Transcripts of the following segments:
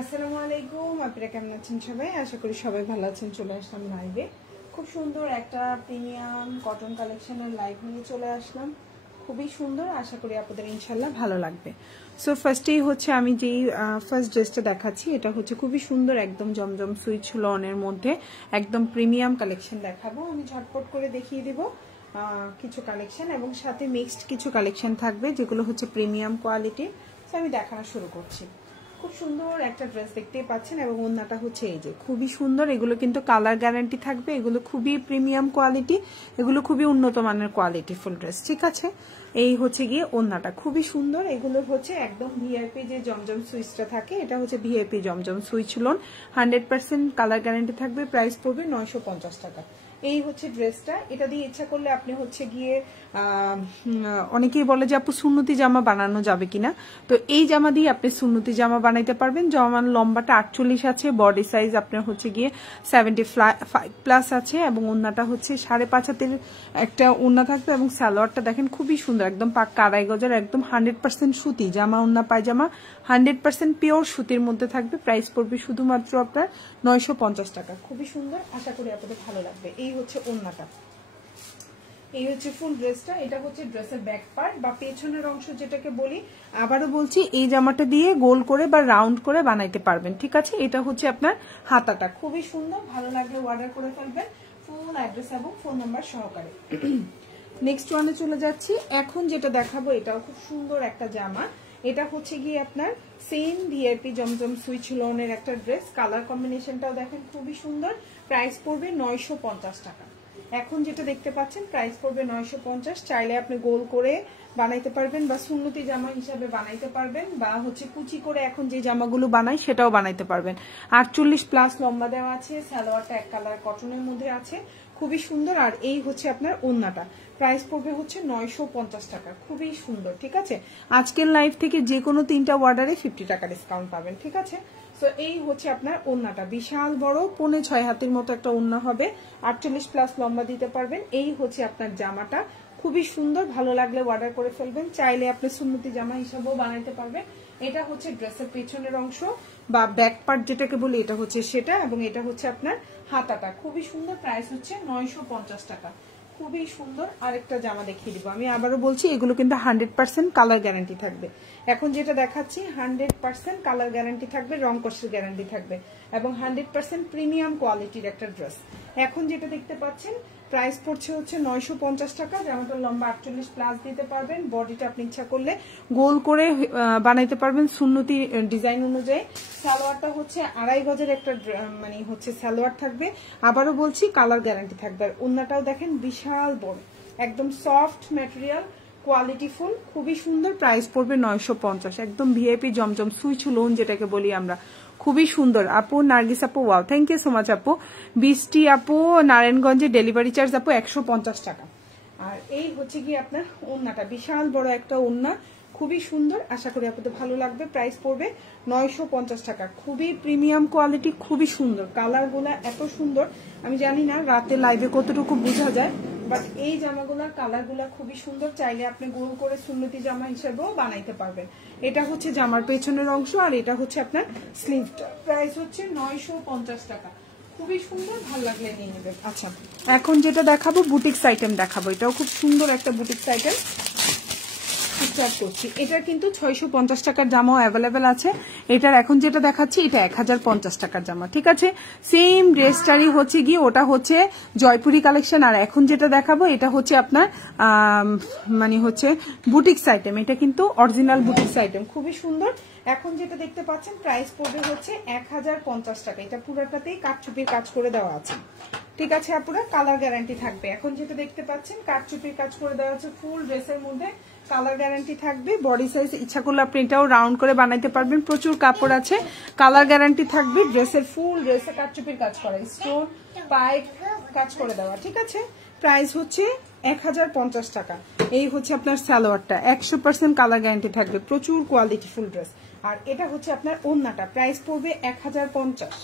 আসসালামু আলাইকুম, আপনারা কেমন আছেন সবাই? আশা করি সবাই ভালো আছেন। চলে আসলাম লাইভে, খুব সুন্দর একটা প্রিমিয়াম কটন কালেকশনের লাইভ নিয়ে চলে আসলাম। খুবই সুন্দর, আশা করি আপনাদের ইনশাল্লাহ ভালো লাগবে। সো ফার্স্টেই হচ্ছে আমি যেই ফার্স্ট ড্রেসটা দেখাচ্ছি, এটা হচ্ছে খুবই সুন্দর, একদম জমজম সুইচ লনের মধ্যে একদম প্রিমিয়াম কালেকশন দেখাবো। আমি ঝটপট করে দেখিয়ে দিব কিছু কালেকশন, এবং সাথে মিক্সড কিছু কালেকশন থাকবে যেগুলো হচ্ছে প্রিমিয়াম কোয়ালিটি। সো আমি দেখানো শুরু করছি। খুব সুন্দর একটা ড্রেস দেখতেই পাচ্ছেন, এবং ওড়নাটা হচ্ছে এই যে খুবই সুন্দর। এগুলো কিন্তু কালার গ্যারান্টি থাকবে, এগুলো খুবই প্রিমিয়াম কোয়ালিটি, এগুলো খুবই উন্নত মানের কোয়ালিটি ফুল ড্রেস। ঠিক আছে, এই হচ্ছে গিয়ে ওড়নাটা খুবই সুন্দর। এগুলো হচ্ছে একদম ভিআইপি যে জমজম সুইচটা থাকে, এটা হচ্ছে ভিআইপি জমজম সুইচ লোন, 100% কালার গ্যারান্টি থাকবে। প্রাইস পড়বে 950 টাকা। এই হচ্ছে ড্রেসটা। এটা দিয়ে ইচ্ছা করলে আপনি হচ্ছে গিয়ে অনেকেই বলে যে আপু সুন্নতি জামা বানানো যাবে কিনা, তো এই জামা দিয়ে আপনি সুন্নতি জামা বানাইতে পারবেন। জামার লম্বাটা 48 আছে, বডি সাইজ আপনার হচ্ছে গিয়ে 75+ আছে, এবং ওড়নাটা হচ্ছে 5.5 হাতের একটা ওড়না থাকবে, এবং সালোয়ারটা দেখেন খুবই সুন্দর, একদম পাক্কা আড়াই গজের, একদম 100% সুতি জামা। ওড়না পায়জামা 100% পিওর সুতির মধ্যে থাকবে। প্রাইস পড়বে শুধুমাত্র আপনার 950 টাকা। খুবই সুন্দর, আশা করি আপনাদের ভালো লাগবে। এই হচ্ছে ওড়নাটা, এই হচ্ছে ফুল ড্রেসটা। এটা হচ্ছে ড্রেসের ব্যাক পার্ট বা পেছনের অংশ যেটাকে বলি। আবারও বলছি, এই জামাটা দিয়ে গোল করে বা রাউন্ড করে বানাইতে পারবেন। ঠিক আছে, এটা হচ্ছে আপনার হাতাটা, খুবই সুন্দর। ভালো লাগলে অর্ডার করে ফেলবেন, ফুল অ্যাড্রেস এবং ফোন নাম্বার সহকারে। নেক্সট ওয়ানে চলে যাচ্ছি। এখন যেটা দেখাবো, এটাও খুব সুন্দর একটা জামা। এটা হচ্ছে গিয়ে আপনার সেম ভিআইপি জমজম সুইচ লোনের একটা ড্রেস। কালার কম্বিনেশনটাও দেখেন খুবই সুন্দর। প্রাইস পড়বে 950 টাকা। এখন যেটা দেখতে পাচ্ছেন প্রাইস পড়বে 950। চাইলে আপনি গোল করে বানাইতে পারবেন, বা সুন্নতি জামা হিসাবে বানাইতে পারবেন, বা হচ্ছে কুচি করে এখন যে জামাগুলো বানাই সেটাও বানাইতে পারবেন। 48+ লম্বা দেওয়া আছে, সালোয়ারটা এক কালার কটনের মধ্যে আছে, খুবই সুন্দর। আর এই হচ্ছে আপনার ওড়নাটা, প্রাইস পড়বে হচ্ছে 950 টাকা। খুবই সুন্দর। ঠিক আছে, আজকের লাইভ থেকে যে কোনো 3টা অর্ডারে 50 টাকা ডিসকাউন্ট পাবেন। ঠিক আছে, তো এই হচ্ছে আপনার ওড়নাটা, বিশাল বড় 5.5 হাতের মতো একটা ওড়না হবে, 48+ লম্বা দিতে পারবেন। এই হচ্ছে আপনার জামাটা, খুবই সুন্দর। ভালো লাগলে অর্ডার করে ফেলবেন। চাইলে আপনি সুন্নতি জামা হিসাবেও বানাইতে পারবেন। এটা হচ্ছে ড্রেসের পেছনের অংশ বা ব্যাক পার্ট যেটাকে বলি, এটা হচ্ছে সেটা, এবং এটা হচ্ছে আপনার হাতাটা, খুবই সুন্দর। প্রাইস হচ্ছে 950 টাকা। খুবই সুন্দর। আরেকটা জামা দেখিয়ে দিব। আমি আবারও বলছি, এগুলো কিন্তু 100% কালার গ্যারান্টি থাকবে। এখন যেটা দেখাচ্ছি 100% কালার গ্যারান্টি থাকবে, রং কষের গ্যারান্টি থাকবে, এবং 100% প্রিমিয়াম কোয়ালিটির একটা ড্রেস। এখন যেটা দেখতে পাচ্ছেন প্রাইস পড়ছে হচ্ছে 950 টাকা। জামাটার লম্বা 48+ দিতে পারবেন। বডিটা আপনি ইচ্ছা করলে গোল করে বানাইতে পারবেন সুন্নতি ডিজাইন অনুযায়ী। সালোয়ারটা হচ্ছে আড়াই গজের একটা মানে হচ্ছে সালোয়ার থাকবে। আবারও বলছি, কালার গ্যারান্টি থাকবে। আর ওড়নাটাও দেখেন বিশাল বড়, একদম সফট ম্যাটেরিয়াল, কোয়ালিটি ফুল, খুবই সুন্দর। প্রাইস পড়বে 950। একদম ভিআইপি জমজম সুইচ লোন যেটাকে বলি আমরা, খুবই সুন্দর। আপু নার্গিস আপু, wow, thank you so much আপু। বৃষ্টি আপু, নারায়ণগঞ্জে ডেলিভারি চার্জ আপু 150 টাকা। আর এই হচ্ছে কি আপনার ওড়নাটা, বিশাল বড় একটা ওড়না, খুবই সুন্দর। আশা করি আপনাদের ভালো লাগবে। প্রাইস পড়বে 950 টাকা। খুবই প্রিমিয়াম কোয়ালিটি, খুবই সুন্দর। কালারগুলা এত সুন্দর, আমি জানি না রাতে লাইভে কতটুকু বোঝা যায়, বাট এই জামাগুলার কালারগুলা খুবই সুন্দর। চাইলে আপনি গোল করে সুন্নতি জামা হিসেবেও বানাইতে পারবেন। এটা হচ্ছে জামার পেছনের অংশ, আর এটা হচ্ছে আপনার স্লিভটা। প্রাইস হচ্ছে 950 টাকা। খুবই সুন্দর, ভালো লাগলে নিয়ে নেবেন। আচ্ছা, এখন যেটা দেখাবো বুটিক্স আইটেম দেখাবো। এটাও খুব সুন্দর একটা বুটিক্স আইটেম স্টার্ট করছি। এটা কিন্তু 650 টাকার জামাও অ্যাভেলেবেল আছে। এটার এখন যেটা দেখাচ্ছি এটা 1050 টাকার জামা। ঠিক আছে, সেম ড্রেসটারই হচ্ছে গিয়ে ওটা হচ্ছে জয়পুরি কালেকশন। আর এখন যেটা দেখাবো এটা হচ্ছে আপনার মানে হচ্ছে বুটিক্স আইটেম। এটা কিন্তু অরিজিনাল বুটিক্স আইটেম, খুবই সুন্দর। এখন যেটা দেখতে পাচ্ছেন প্রাইস পড়বে হচ্ছে 1050 টাকা। এটা পুরোটাতেই কাঠচুপির কাজ করে দেওয়া আছে। ঠিক আছে আপুরা, কালার গ্যারান্টি থাকবে। এখন যেটা দেখতে পাচ্ছেন কাঠচুপির কাজ করে দেওয়া আছে ফুল ড্রেসের মধ্যে, কালার গ্যারান্টি থাকবে। বডি সাইজ ইচ্ছা করলে আপনি এটাও রাউন্ড করে বানাইতে পারবেন। প্রচুর কাপড় আছে, কালার গ্যারান্টি থাকবে। ড্রেসের ফুল ড্রেসে কাঠচুপির কাজ করা, স্টোন পাইপ কাজ করে দেওয়া। ঠিক আছে, প্রাইস হচ্ছে 1050 টাকা। এই হচ্ছে আপনার সালোয়ারটা, 100% কালার গ্যারান্টি থাকবে। প্রচুর কোয়ালিটি ফুল ড্রেস। আর এটা হচ্ছে আপনার ওড়নাটা, প্রাইস পড়বে 1050।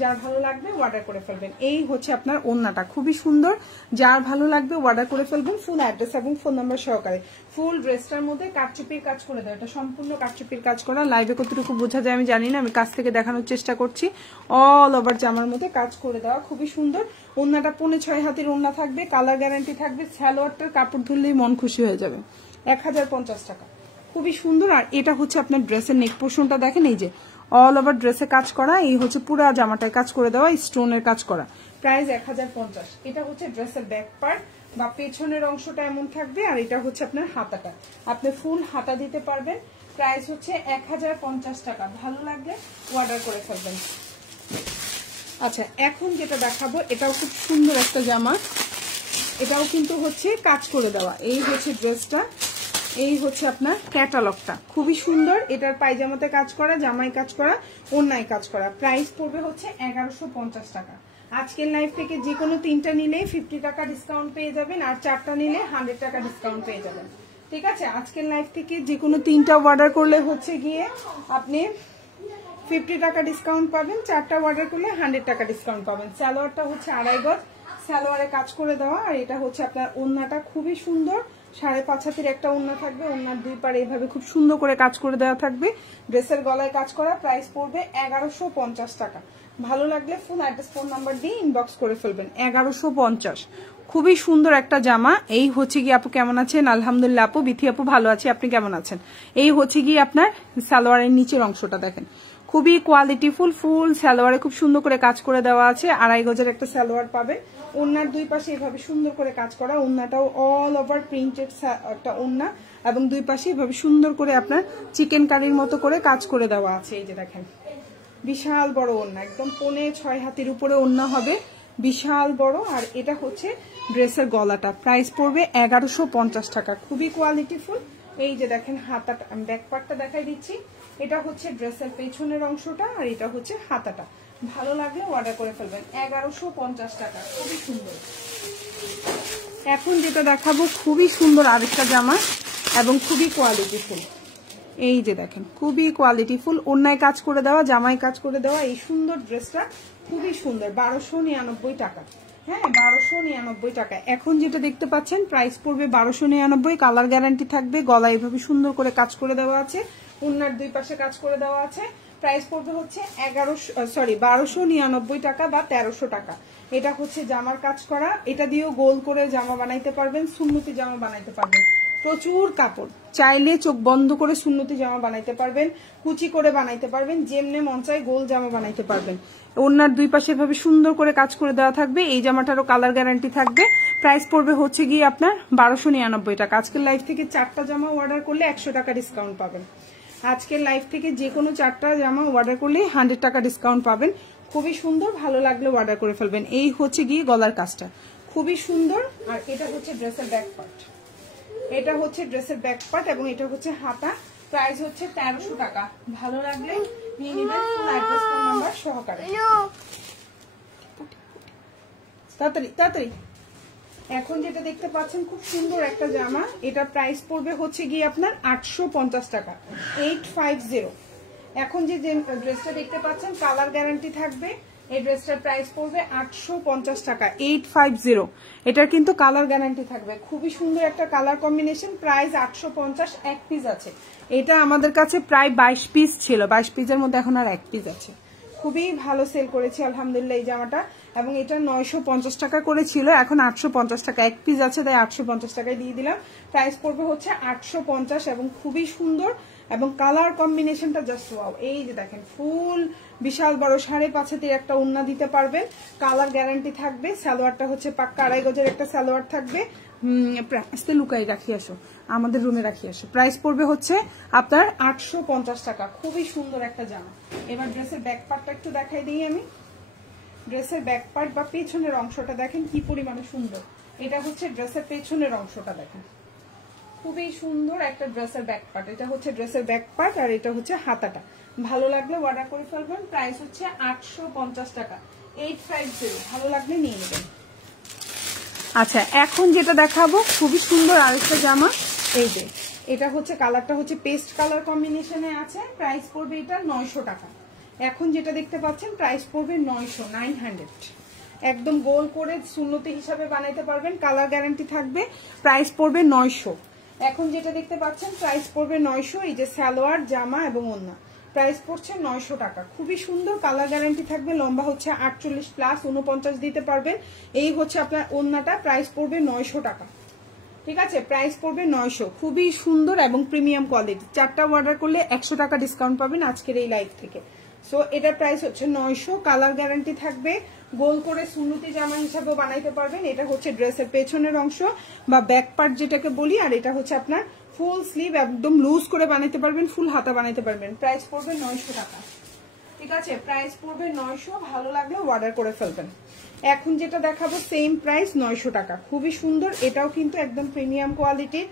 যার ভালো লাগবে অর্ডার করে ফেলবেন। এই হচ্ছে আপনার ওড়নাটা, খুবই সুন্দর, যার ভালো লাগবে অর্ডার করে ফেলবেন ফুল অ্যাড্রেস এবং ফোন নাম্বার সহকারে। ফুল ড্রেসটার মধ্যে কারচুপির কাজ করে দেয়, এটা সম্পূর্ণ কারচুপির কাজ করা। লাইভে কতটুকু বোঝা যায় আমি জানি না, আমি কাছ থেকে দেখানোর চেষ্টা করছি। অল ওভার জামার মধ্যে কাজ করে দেওয়া, খুবই সুন্দর। ওড়নাটা 5.5 হাতের ওড়না থাকবে, কালার গ্যারান্টি থাকবে। সালোয়ারটার কাপড় ধরলেই মন খুশি হয়ে যাবে। 1050 টাকা, খুবই সুন্দর। আর এটা হচ্ছে আপনার ড্রেসের নেক পোর্শনটা দেখেন, এই যে অল ওভার ড্রেসে কাজ করা, এই হচ্ছে পুরো জামাটায় কাজ করে দেওয়া, স্টোনের কাজ করা। প্রাইস 1050। এটা হচ্ছে ড্রেসের ব্যাক পার্ট বা পেছনের অংশটা এমন থাকবে, আর এটা হচ্ছে আপনার হাতাটা, আপনি ফুল হাতা দিতে পারবেন। প্রাইস হচ্ছে 1050 টাকা। ভালো লাগলে অর্ডার করে ফেলবেন। আচ্ছা, এখন যেটা দেখাবো এটাও খুব সুন্দর একটা জামা, এটাও কিন্তু হচ্ছে কাজ করে দেওয়া। এই হচ্ছে ড্রেসটা, এই হচ্ছে আপনার ক্যাটালগটা, খুবই সুন্দর। এটার পায়জামাতে কাজ করা, জামায় কাজ করা, ওড়নায় কাজ করা। প্রাইস পড়বে হচ্ছে 1150 টাকা। আজকের লাইভ থেকে যে কোনো 3টা নিলে 50 টাকা ডিসকাউন্ট পেয়ে যাবেন, আর 4টা নিলে 100 টাকা ডিসকাউন্ট পেয়ে যাবেন। ঠিক আছে, আজকের লাইভ থেকে যে কোনো 3টা অর্ডার করলে হচ্ছে গিয়ে আপনি 50 টাকা ডিসকাউন্ট পাবেন, 4টা অর্ডার করলে 100 টাকা ডিসকাউন্ট পাবেন। সালোয়ারটা হচ্ছে 2.5 গজ, সালোয়ারে কাজ করে দেওয়া। আর এটা হচ্ছে আপনার ওড়নাটা, খুবই সুন্দর। 5.5 হাতের একটা ওড়না থাকবে, ওড়নার দুই পারে এইভাবে খুব সুন্দর করে কাজ করে দেওয়া থাকবে। ড্রেসের গলায় কাজ করা। প্রাইস পড়বে 1150 টাকা। ভালো লাগলে ফুল অ্যাড্রেস ফোন নাম্বার দিয়ে ইনবক্স করে ফেলবেন। 1150, খুবই সুন্দর একটা জামা। এই হচ্ছে গিয়ে আপু কেমন আছেন? আলহামদুলিল্লাহ আপু। বিথি আপু ভালো আছি, আপনি কেমন আছেন? এই হচ্ছে গিয়ে আপনার সালোয়ারের নিচের অংশটা দেখেন, খুবই কোয়ালিটিফুল। ফুল সালোয়ারে খুব সুন্দর করে কাজ করে দেওয়া আছে। 2.5 গজের একটা সালোয়ার পাবে। ওড়নার দুই পাশে এভাবে সুন্দর করে কাজ করা, ওড়নাটাও অল ওভার প্রিন্টেড একটা ওড়না, এবং দুই পাশে এভাবে সুন্দর করে আপনার চিকেন কারির মতো করে কাজ করে দেওয়া আছে। এই যে দেখেন, বিশাল বড় ওড়না, একদম 5.5 হাতের উপরে ওড়না হবে, বিশাল বড়। আর এটা হচ্ছে ড্রেসের গলাটা। প্রাইস পড়বে 1150 টাকা, খুবই কোয়ালিটিফুল। এই যে দেখেন হাতাটা, আমি ব্যাক পার্টটা দেখাই দিচ্ছি। এটা হচ্ছে ড্রেসের পেছনের অংশটা, আর এটা হচ্ছে হাতাটা। ভালো লাগলে অর্ডার করে ফেলবেন। 1150 টাকা, খুবই সুন্দর। এখন যেটা দেখাবো খুবই সুন্দর আরেকটা জামা, এবং খুবই কোয়ালিটিফুল। এই যে দেখেন, খুবই কোয়ালিটিফুল, ওড়নায় কাজ করে দেওয়া, জামায় কাজ করে দেওয়া। এই সুন্দর ড্রেসটা খুবই সুন্দর। 1299 টাকা। হ্যাঁ, 1299 টাকা। এখন যেটা দেখতে পাচ্ছেন প্রাইস পড়বে 1299। কালার গ্যারান্টি থাকবে, গলায় এভাবে সুন্দর করে কাজ করে দেওয়া আছে, ওড়নার দুই পাশে কাজ করে দেওয়া আছে। প্রাইস পড়বে হচ্ছে 1299 টাকা বা 1300 টাকা। এটা হচ্ছে জামার কাজ করা, এটা দিয়েও গোল করে জামা বানাইতে পারবেন, সুন্নতি জামা বানাইতে পারবেন। প্রচুর কাপড়, চাইলে চোখ বন্ধ করে সুন্নতি জামা বানাইতে পারবেন, কুচি করে বানাইতে পারবেন, যেমনে মন চায় গোল জামা বানাইতে পারবেন। ওড়নার দুই পাশে এভাবে সুন্দর করে কাজ করে দেওয়া থাকবে। এই জামাটারও কালার গ্যারান্টি থাকবে। প্রাইস পড়বে হচ্ছে গিয়ে আপনার 1299 টাকা। আজকের লাইভ থেকে 4টা জামা অর্ডার করলে 100 টাকা ডিসকাউন্ট পাবেন। আজকের লাইভ থেকে যে কোনো 4টা জামা অর্ডার করলে 100 টাকা ডিসকাউন্ট পাবেন। খুবই সুন্দর, ভালো লাগলে অর্ডার করে ফেলবেন। এই হচ্ছে গিয়ে গলার কাজটা, খুবই সুন্দর। আর এটা হচ্ছে ড্রেসের ব্যাক পার্ট, এটা হচ্ছে ড্রেসের ব্যাক পার্ট, এবং এটা হচ্ছে হাতা। প্রাইস হচ্ছে 1300 টাকা। ভালো লাগলে নিয়ে নেবেন ফুল অ্যাড্রেস ফোন নাম্বার সহকারে। তাড়াতাড়ি তাড়াতাড়ি। এখন যেটা দেখতে পাচ্ছেন খুব সুন্দর একটা জামা, এটা প্রাইস পড়বে হচ্ছে গিয়ে আপনার 850 টাকা, 850। এখন যে ড্রেসটা দেখতে পাচ্ছেন কালার গ্যারান্টি থাকবে, এই ড্রেসটার প্রাইস পড়বে 850 টাকা, 850। এটার কিন্তু কালার গ্যারান্টি থাকবে, খুবই সুন্দর একটা কালার কম্বিনেশন। প্রাইস 850, এক পিস আছে। এটা আমাদের কাছে প্রায় 22 পিস ছিল, 22 পিসের মধ্যে এখন আর 1 পিস আছে। খুবই ভালো সেল করেছি আলহামদুলিল্লাহ এই জামাটা, এবং এটা 950 টাকা করে ছিল, এখন 850 টাকা, 1 পিস আছে তাই 850 টাকায় দিয়ে দিলাম। প্রাইস পড়বে হচ্ছে 850, এবং খুবই সুন্দর, এবং কালার কম্বিনেশনটা জাস্ট ওয়াও। এই যে দেখেন, ফুল বিশাল বড় 5.5 হাতের একটা ওড়না দিতে পারবেন, কালার গ্যারান্টি থাকবে। সালোয়ারটা হচ্ছে পাক্কা 2.5 গজের একটা সালোয়ার থাকবে। আস্তে লুকাই রাখি আসো, আমাদের রুমে রাখি আসো। প্রাইস পড়বে হচ্ছে আপনার 850 টাকা, খুবই সুন্দর একটা জামা। এবার ড্রেসের ব্যাক পার্টটা একটু দেখাই দিই আমি। ড্রেসের ব্যাক পার্ট বা পেছনের অংশটা দেখেন কি পরিমাণে সুন্দর। এটা হচ্ছে ড্রেসের পেছনের অংশটা দেখেন, খুবই সুন্দর একটা ড্রেসের ব্যাক পার্ট। এটা হচ্ছে ড্রেসের ব্যাক পার্ট, আর এটা হচ্ছে হাতাটা। ভালো লাগলে অর্ডার করে ফেলবেন। প্রাইস হচ্ছে 850 টাকা, 850। ভালো লাগলে নিয়ে নেবেন। আচ্ছা, এখন যেটা দেখাবো খুবই সুন্দর আরেকটা জামা। এই যে এটা হচ্ছে কালারটা হচ্ছে পেস্ট কালার কম্বিনেশনে আছে। প্রাইস পড়বে এটা 900 টাকা। এখন যেটা দেখতে পাচ্ছেন প্রাইস পড়বে 900 একদম গোল করে সুন্নতি হিসাবে বানাইতে পারবেন, কালার গ্যারান্টি থাকবে, প্রাইস পড়বে 900। এখন যেটা দেখতে পাচ্ছেন প্রাইস পড়বে 900, এই যে সালোয়ার জামা এবং ওড়না, প্রাইস পড়ছে 900 টাকা। খুবই সুন্দর, কালার গ্যারান্টি থাকবে, লম্বা হচ্ছে 48 প্লাস 49 দিতে পারবেন। এই হচ্ছে আপনার ওড়নাটা, প্রাইস পড়বে 900 টাকা। ঠিক আছে, প্রাইস পড়বে 900। খুবই সুন্দর এবং প্রিমিয়াম কোয়ালিটি। 4টা অর্ডার করলে 100 টাকা ডিসকাউন্ট পাবেন আজকের এই লাইভ থেকে। সো এটার প্রাইস হচ্ছে 900, কালার গ্যারান্টি থাকবে, গোল করে সুন্নতি জামা হিসাবেও বানাইতে পারবেন। এটা হচ্ছে ড্রেসের পেছনের অংশ বা ব্যাক পার্ট যেটাকে বলি, আর এটা হচ্ছে আপনার ফুল স্লিভ, একদম লুজ করে বানাইতে পারবেন, ফুল হাতা বানাইতে পারবেন। প্রাইস পড়বে 900 টাকা। ঠিক আছে, প্রাইস পড়বে 900, ভালো লাগলে অর্ডার করে ফেলবেন। এখন যেটা দেখাবো সেম প্রাইস 900 টাকা, খুবই সুন্দর, এটাও কিন্তু একদম প্রিমিয়াম কোয়ালিটির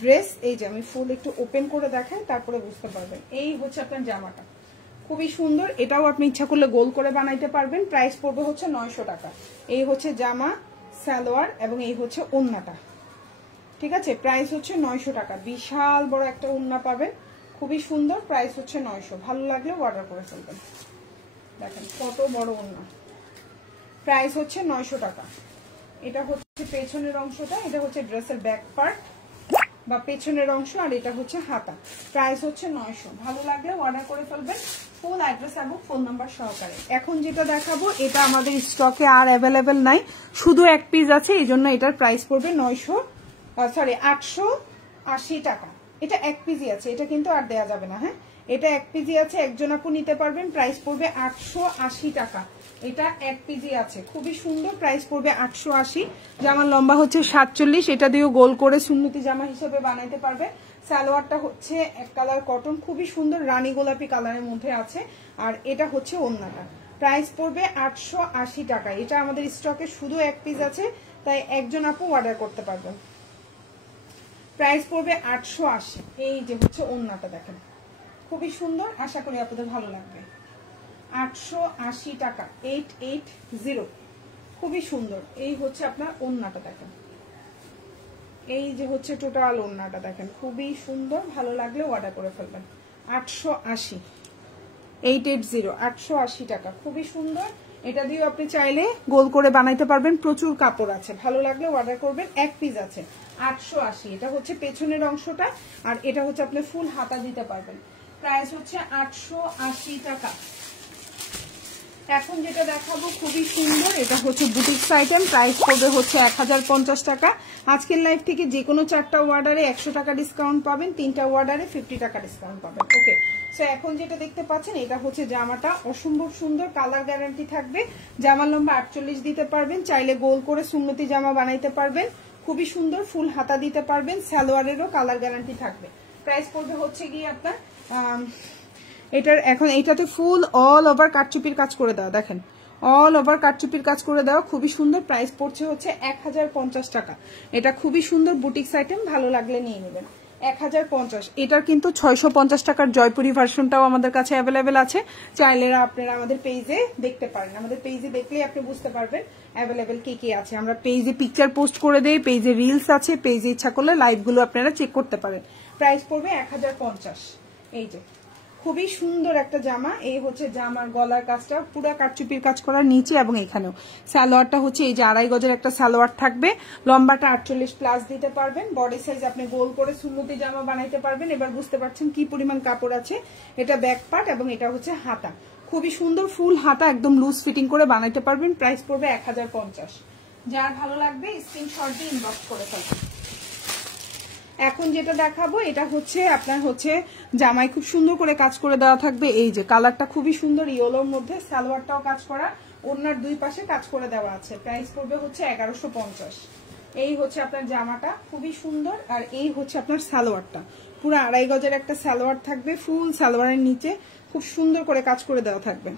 ড্রেস। এই যে আমি ফুল একটু ওপেন করে দেখাই, তারপরে বুঝতে পারবেন। এই হচ্ছে আপনার জামাটা, খুবই সুন্দর, এটাও আপনি ইচ্ছা করলে গোল করে বানাইতে পারবেন। প্রাইস পড়বে হচ্ছে 900 টাকা। এই হচ্ছে জামা, সালোয়ার এবং এই হচ্ছে ওড়নাটা। ঠিক আছে, প্রাইস হচ্ছে 900 টাকা। বিশাল বড় একটা ওড়না পাবেন, খুবই সুন্দর, প্রাইস হচ্ছে 900। ভালো লাগলে অর্ডার করে ফেলবেন। দেখেন কত বড় ওড়না, প্রাইস হচ্ছে 900 টাকা। এটা হচ্ছে পেছনের অংশটা, এটা হচ্ছে ড্রেসের ব্যাক পার্ট বা পেছনের অংশ, আর এটা হচ্ছে হাতা, প্রাইস হচ্ছে 900। ভালো লাগলে অর্ডার করে ফেলবেন, ফুল অ্যাড্রেস এবং ফোন নাম্বার সহকারে। এখন যেটা দেখাবো এটা আমাদের স্টকে আর অ্যাভেলেবেল নাই, শুধু এক পিস আছে, এই জন্য এটার প্রাইস পড়বে 880 টাকা। এটা এক পিসই আছে, এটা কিন্তু আর দেয়া যাবে না। হ্যাঁ, এটা এক পিসি আছে, একজন আপু নিতে পারবেন, প্রাইস পড়বে 880 টাকা। এটা এক পিসি আছে, খুবই সুন্দর, প্রাইস পড়বে 880। জামার লম্বা হচ্ছে 47, এটা দিয়েও গোল করে সুন্নতি জামা হিসেবে বানাইতে পারবে। সালোয়ারটা হচ্ছে এক কালার কটন, খুবই সুন্দর রানী গোলাপি কালারের মধ্যে আছে, আর এটা হচ্ছে ওড়নাটা। প্রাইস পড়বে 880 টাকা। এটা আমাদের স্টকে শুধু এক পিস আছে, তাই একজন আপু অর্ডার করতে পারবেন। প্রাইস পড়বে 880। এই যে হচ্ছে ওড়নাটা, দেখেন খুবই সুন্দর, আশা করি আপনাদের ভালো লাগবে। 880 টাকা, 880, খুবই সুন্দর। এই হচ্ছে আপনার ওড়নাটা, দেখেন এই যে হচ্ছে টোটাল ওড়নাটা, দেখেন খুবই সুন্দর, ভালো লাগলে অর্ডার করে ফেলবেন। 880, 880 টাকা, খুবই সুন্দর। এটা দিয়েও আপনি চাইলে গোল করে বানাইতে পারবেন, প্রচুর কাপড় আছে, ভালো লাগলে অর্ডার করবেন। এক পিস আছে, 880। এটা হচ্ছে পেছনের অংশটা, আর এটা হচ্ছে আপনি ফুল হাতা দিতে পারবেন। প্রাইস হচ্ছে 880 টাকা। এখন যেটা দেখাবো খুবই সুন্দর, এটা হচ্ছে বুটিক্স আইটেম, প্রাইস পড়বে হচ্ছে 1050 টাকা। আজকের লাইভ থেকে যে কোনো 4টা অর্ডারে 100 টাকা ডিসকাউন্ট পাবেন, 3টা অর্ডারে 50 টাকা ডিসকাউন্ট পাবেন। ওকে, সো এখন যেটা দেখতে পাচ্ছেন এটা হচ্ছে জামাটা, অসম্ভব সুন্দর, কালার গ্যারান্টি থাকবে। জামার লম্বা 48 দিতে পারবেন, চাইলে গোল করে সুন্নতি জামা বানাইতে পারবেন, খুবই সুন্দর, ফুল হাতা দিতে পারবেন, সালোয়ারেরও কালার গ্যারান্টি থাকবে। প্রাইস পড়বে হচ্ছে গিয়ে আপনার এটার, এখন এইটাতে ফুল অল ওভার কাটচুপির কাজ করে দেওয়া, দেখেন অল ওভার কাটচুপির কাজ করে দেওয়া, খুবই সুন্দর। প্রাইস পড়ছে হচ্ছে 1050 টাকা। এটা খুবই সুন্দর বুটিক্স আইটেম, ভালো লাগলে নিয়ে নেবেন। 1050। এটার কিন্তু 650 টাকার জয়পুরি ভার্সনটাও আমাদের কাছে অ্যাভেলেবেল আছে, চাইলে আপনারা আমাদের পেজে দেখতে পারেন। আমাদের পেজে দেখলেই আপনি বুঝতে পারবেন অ্যাভেলেবেল কি কি আছে। আমরা পেজে পিকচার পোস্ট করে দেই, পেজে রিলস আছে, পেজে ইচ্ছা করলে লাইভগুলো আপনারা চেক করতে পারেন। প্রাইস পড়বে 1050। এই যে খুবই সুন্দর একটা জামা, এই হচ্ছে জামার গলার কাজটা পুরো কাটচুপির কাজ করা, নিচে এবং এখানেও। সালোয়ারটা হচ্ছে এই যে 2.5 গজের একটা সালোয়ার থাকবে, লম্বাটা 48 প্লাস দিতে পারবেন, বডি সাইজ আপনি গোল করে সুন্নতি জামা বানাইতে পারবেন। এবার বুঝতে পারছেন কি পরিমাণ কাপড় আছে। এটা ব্যাক পার্ট এবং এটা হচ্ছে হাতা, খুবই সুন্দর, ফুল হাতা, একদম লুজ ফিটিং করে বানাইতে পারবেন। প্রাইস পড়বে 1050। যার ভালো লাগবে স্ক্রিনশট দিয়ে ইনবক্স করে ফেলবেন। এখন যেটা দেখাবো এটা হচ্ছে আপনার হচ্ছে জামায় খুব সুন্দর করে কাজ করে দেওয়া থাকবে। এই যে কালারটা খুবই সুন্দর, ইয়েলোর মধ্যে, সালোয়ারটাও কাজ করা, ওড়নার দুই পাশে কাজ করে দেওয়া আছে। প্রাইস পড়বে হচ্ছে 1150। এই হচ্ছে আপনার জামাটা, খুবই সুন্দর। আর এই হচ্ছে আপনার সালোয়ারটা, পুরো 2.5 গজের একটা সালোয়ার থাকবে, ফুল সালোয়ারের নিচে খুব সুন্দর করে কাজ করে দেওয়া থাকবে,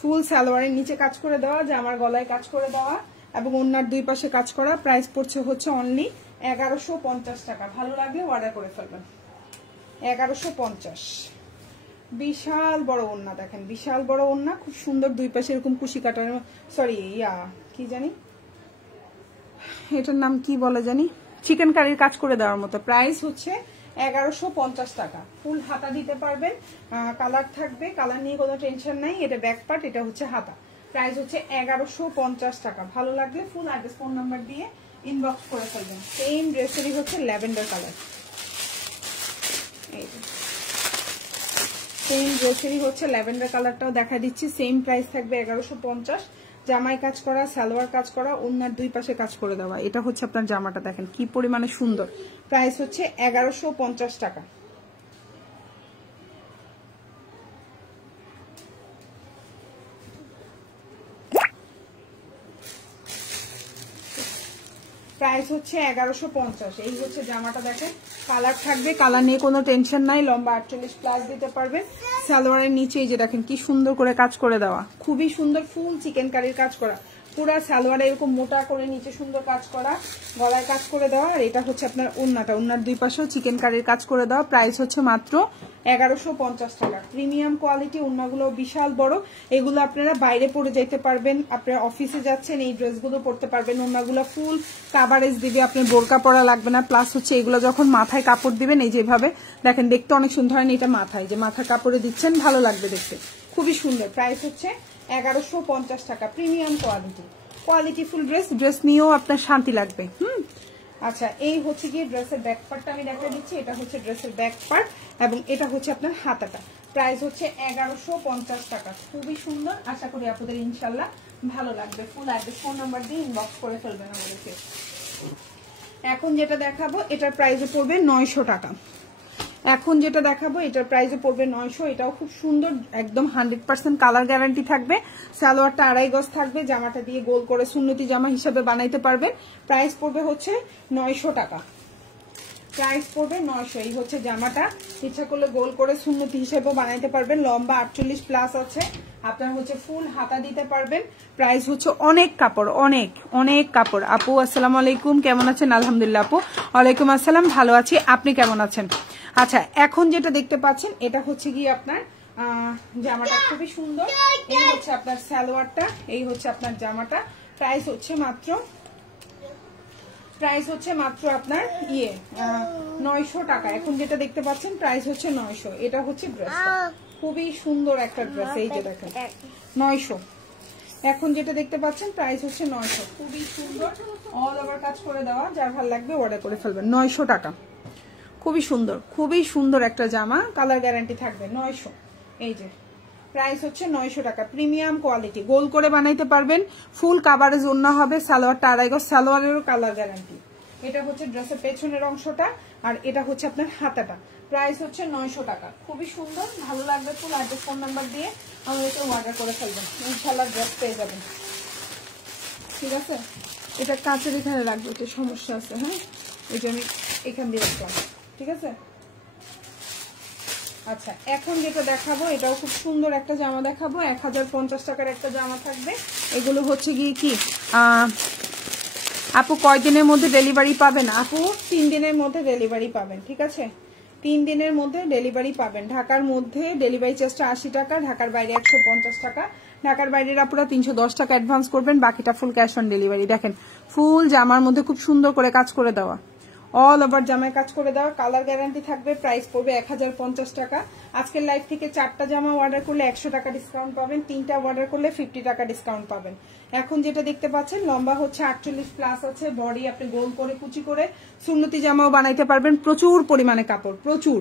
ফুল সালোয়ারের নিচে কাজ করে দেওয়া, জামার গলায় কাজ করে দেওয়া এবং ওড়নার দুই পাশে কাজ করা। প্রাইস পড়ছে হচ্ছে অনলি 1150 টাকা। ভালো লাগলে অর্ডার করে ফেলবেন। 1150। বিশাল বড় ওড়না, দেখেন বিশাল বড় ওড়না, খুব সুন্দর, দুই পাশে এরকম কুশি কাটানো, সরি কি জানি এটার নাম কি বলে জানি, চিকেন কারির কাজ করে দেওয়ার মতো। প্রাইস হচ্ছে 1150 টাকা। ফুল হাতা দিতে পারবেন, কালার থাকবে, কালার নিয়ে কোনো টেনশন নাই। এটা ব্যাক পার্ট, এটা হচ্ছে হাতা। প্রাইস হচ্ছে 1150 টাকা। ভালো লাগলে ফুল অ্যাড্রেস ফোন নাম্বার দিয়ে ইনবক্স করে ফেলবেন। সেম ড্রেসেরই হচ্ছে ল্যাভেন্ডার কালার, এই সেম ড্রেসেরই হচ্ছে ল্যাভেন্ডার কালারটাও দেখা দিচ্ছি। সেম প্রাইস থাকবে 1150। জামায় কাজ করা, সালোয়ার কাজ করা, ওনার দুই পাশে কাজ করে দেওয়া। এটা হচ্ছে আপনার জামাটা, দেখেন কি পরিমাণে সুন্দর। প্রাইস হচ্ছে 1150 টাকা। প্রাইস হচ্ছে 1150। এই হচ্ছে জামাটা, দেখেন কালার থাকবে, কালার নিয়ে কোনো টেনশন নাই। লম্বা 48 প্লাস দিতে পারবেন। সালোয়ারের নিচে এই যে দেখেন কি সুন্দর করে কাজ করে দেওয়া, খুবই সুন্দর। ফুল চিকেন কারির কাজ করা, পুরা সালোয়ারে এরকম মোটা করে নিচে সুন্দর কাজ করা, গলায় কাজ করে দেওয়া। আর এটা হচ্ছে আপনার ওন্নাটা, ওন্নার দুই পাশেও চিকেন কারির কাজ করে দেওয়া। প্রাইস হচ্ছে মাত্র 1150 টাকা। প্রিমিয়াম কোয়ালিটি, ওন্নাগুলো বিশাল বড়। এগুলো আপনারা বাইরে পরে যেতে পারবেন, আপনারা অফিসে যাচ্ছেন এই ড্রেসগুলো পরতে পারবেন। ওন্নাগুলো ফুল কাভারেজ দিবে, আপনার বোরকা পরা লাগবে না। প্লাস হচ্ছে এগুলো যখন মাথায় কাপড় দিবেন, এই যেভাবে দেখেন দেখতে অনেক সুন্দর হয়। এটা মাথায় যে মাথা কাপড়ে দিচ্ছেন, ভালো লাগবে দেখতে, খুবই সুন্দর। প্রাইস হচ্ছে 1150 টাকা। Premium quality full dress, dress নিয়েও আপনার শান্তি লাগবে। আচ্ছা, এই হচ্ছে গিয়ে ড্রেসের ব্যাক পার্টটা আমি দেখা দিচ্ছি। এটা হচ্ছে ড্রেসের ব্যাক পার্ট এবং এটা হচ্ছে আপনার হাতাটা। প্রাইস হচ্ছে 1150 টাকা। খুবই সুন্দর, আশা করি আপনাদের ইনশাল্লাহ ভালো লাগবে। ফুল অ্যাড্রেস ফোন নাম্বার দিয়ে ইনবক্স করে ফেলবেন আমাদেরকে। এখন যেটা দেখাবো এটার প্রাইসে পড়বে 900 টাকা। এখন যেটা দেখাবো এটার প্রাইসে পড়বে 900। এটাও খুব সুন্দর, একদম 100% কালার গ্যারান্টি থাকবে। সালোয়ারটা 2.5 গজ থাকবে, জামাটা দিয়ে গোল করে সুন্নতি জামা হিসাবে বানাইতে পারবেন। প্রাইস পড়বে হচ্ছে 900 টাকা। প্রাইস পড়বে 900। এই হচ্ছে জামাটা, ইচ্ছা করলে গোল করে সুন্নতি হিসেবেও বানাইতে পারবেন। লম্বা 48 প্লাস আছে, আপনার হচ্ছে ফুল হাতা দিতে পারবেন। প্রাইস হচ্ছে অনেক কাপড়, অনেক অনেক কাপড়। আপু আসসালামু আলাইকুম, কেমন আছেন? আলহামদুলিল্লাহ আপু, ওয়ালাইকুম আসসালাম, ভালো আছি, আপনি কেমন আছেন? আচ্ছা, এখন যেটা দেখতে পাচ্ছেন এটা হচ্ছে গিয়ে আপনার জামাটা খুবই সুন্দর। এই হচ্ছে আপনার সালোয়ারটা, এই হচ্ছে আপনার জামাটা। প্রাইস হচ্ছে মাত্র আপনার 900 টাকা। এখন যেটা দেখতে পাচ্ছেন প্রাইস হচ্ছে 900। এটা হচ্ছে ড্রেসটা, খুবই সুন্দর একটা ড্রেস, এই যে দেখেন 900। এখন যেটা দেখতে পাচ্ছেন প্রাইস হচ্ছে 900, খুবই সুন্দর, অল ওভার কাজ করে দেওয়া। যার ভালো লাগবে অর্ডার করে ফেলবেন। 900 টাকা, খুবই সুন্দর, খুবই সুন্দর একটা জামা, কালার গ্যারান্টি থাকবে। 900, এই যে প্রাইস হচ্ছে 900 টাকা। প্রিমিয়াম কোয়ালিটি, গোল করে বানাইতে পারবেন, ফুল কাভারেজ ওন্না হবে, সালোয়ারটা 2.5 গজ, সালোয়ারেরও কালার গ্যারান্টি। এটা হচ্ছে ড্রেসের পেছনের অংশটা, আর এটা হচ্ছে আপনার হাতাটা। প্রাইস হচ্ছে 900 টাকা, খুবই সুন্দর, ভালো লাগবে। ফুল অ্যাড্রেস ফোন নাম্বার দিয়ে আমাদেরকে অর্ডার করে ফেলবেন, ইনশাআল্লাহ ড্রেস পেয়ে যাবেন। ঠিক আছে, এটা কাঁচের এখানে রাখবো, এটা সমস্যা আছে। হ্যাঁ, এই যে আমি এখান দিয়ে রাখলাম, ঠিক আছে। আচ্ছা, এখন যেটা দেখাবো এটাও খুব সুন্দর একটা জামা দেখাবো। 1050 টাকার একটা জামা থাকবে। এগুলো হচ্ছে গিয়ে কি আপু কয়দিনের মধ্যে ডেলিভারি পাবেন? আপু 3 দিনের মধ্যে ডেলিভারি পাবেন, ঠিক আছে। 3 দিনের মধ্যে ডেলিভারি পাবেন। ঢাকার মধ্যে ডেলিভারি চার্জটা 80 টাকা, ঢাকার বাইরে 150 টাকা। ঢাকার বাইরের আপুরা 310 টাকা অ্যাডভান্স করবেন, বাকিটা ফুল ক্যাশ অন ডেলিভারি। দেখেন ফুল জামার মধ্যে খুব সুন্দর করে কাজ করে দেওয়া, অল ওভার জামায় কাজ করে দেওয়া, কালার গ্যারান্টি থাকবে। প্রাইস পড়বে 1050 টাকা। আজকের লাইভ থেকে 4টা জামা অর্ডার করলে 100 টাকা ডিসকাউন্ট পাবেন, 3টা অর্ডার করলে 50 টাকা ডিসকাউন্ট পাবেন। এখন যেটা দেখতে পাচ্ছেন লম্বা হচ্ছে 48 প্লাস আছে, বডি আপনি গোল করে কুচি করে সুন্নতি জামাও বানাইতে পারবেন। প্রচুর পরিমাণে কাপড়, প্রচুর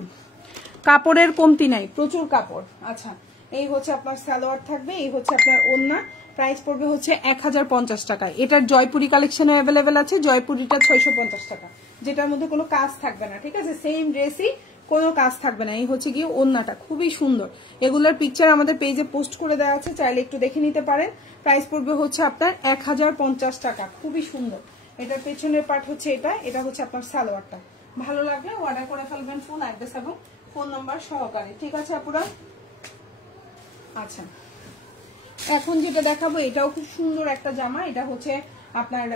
কাপড়ের কমতি নাই, প্রচুর কাপড়। আচ্ছা, এই হচ্ছে আপনার সালোয়ার থাকবে, এই হচ্ছে আপনার ওড়না। প্রাইস পড়বে হচ্ছে 1050 টাকা। এটার জয়পুরি কালেকশনে অ্যাভেলেবেল আছে, জয়পুরিটা 650 টাকা, যেটার মধ্যে কোনো কাজ থাকবে না, ঠিক আছে। সেম ড্রেসই, কোনো কাজ থাকবে না। এই হচ্ছে গিয়ে ওড়নাটা, খুবই সুন্দর। এগুলোর পিকচার আমাদের পেজে পোস্ট করে দেওয়া আছে, চাইলে একটু দেখে নিতে পারেন। প্রাইস পড়বে হচ্ছে আপনার 1050 টাকা, খুবই সুন্দর। এটার পেছনের পার্ট হচ্ছে এটা, এটা হচ্ছে আপনার সালোয়ারটা। ভালো লাগলে অর্ডার করে ফেলবেন ফুল অ্যাড্রেস এবং ফোন নাম্বার সহকারে, ঠিক আছে আপুরা। আচ্ছা, এখন যেটা দেখাবো এটাও খুব সুন্দর একটা জামা। এটা হচ্ছে আপনার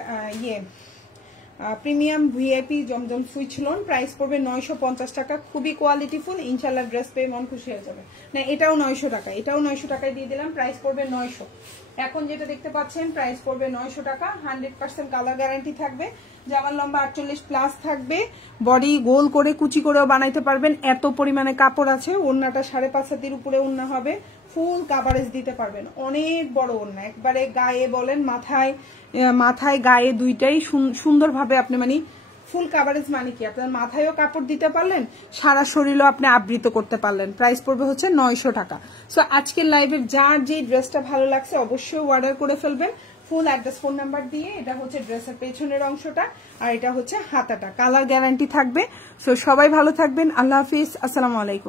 প্রিমিয়াম ভিআইপি জমজম সুইচ লোন, প্রাইস পড়বে 950 টাকা। খুবই কোয়ালিটিফুল, ইনশাল্লাহ ড্রেস পেয়ে মন খুশি হয়ে যাবে। না এটাও 900 টাকা, এটাও 900 টাকায় দিয়ে দিলাম, প্রাইস পড়বে 900। এখন যেটা দেখতে পাচ্ছেন প্রাইস পড়বে 900 টাকা। 100% কালার গ্যারান্টি থাকবে। জামার লম্বা 48 প্লাস থাকবে, বডি গোল করে কুচি করেও বানাইতে পারবেন, এত পরিমাণে কাপড় আছে। ওড়নাটা 5.5 হাতের উপরে ওড়না হবে, ফুল কাভারেজ দিতে পারবেন, অনেক বড় ওড়না, একবারে গায়ে বলেন মাথায় গায়ে দুইটাই সুন্দরভাবে আপনি মানে ফুল কাভারেজ। মানে কি আপনার মাথায়ও কাপড় দিতে পারলেন, সারা শরীরও আপনি আবৃত করতে পারলেন। প্রাইস পড়বে হচ্ছে 900 টাকা। সো আজকের লাইভের যার যে ড্রেসটা ভালো লাগছে অবশ্যই অর্ডার করে ফেলবেন ফুল অ্যাড্রেস ফোন নাম্বার দিয়ে। এটা হচ্ছে ড্রেসের পেছনের অংশটা, আর এটা হচ্ছে হাতাটা, কালার গ্যারান্টি থাকবে। সো সবাই ভালো থাকবেন, আল্লাহ হাফিজ, আসসালামু আলাইকুম।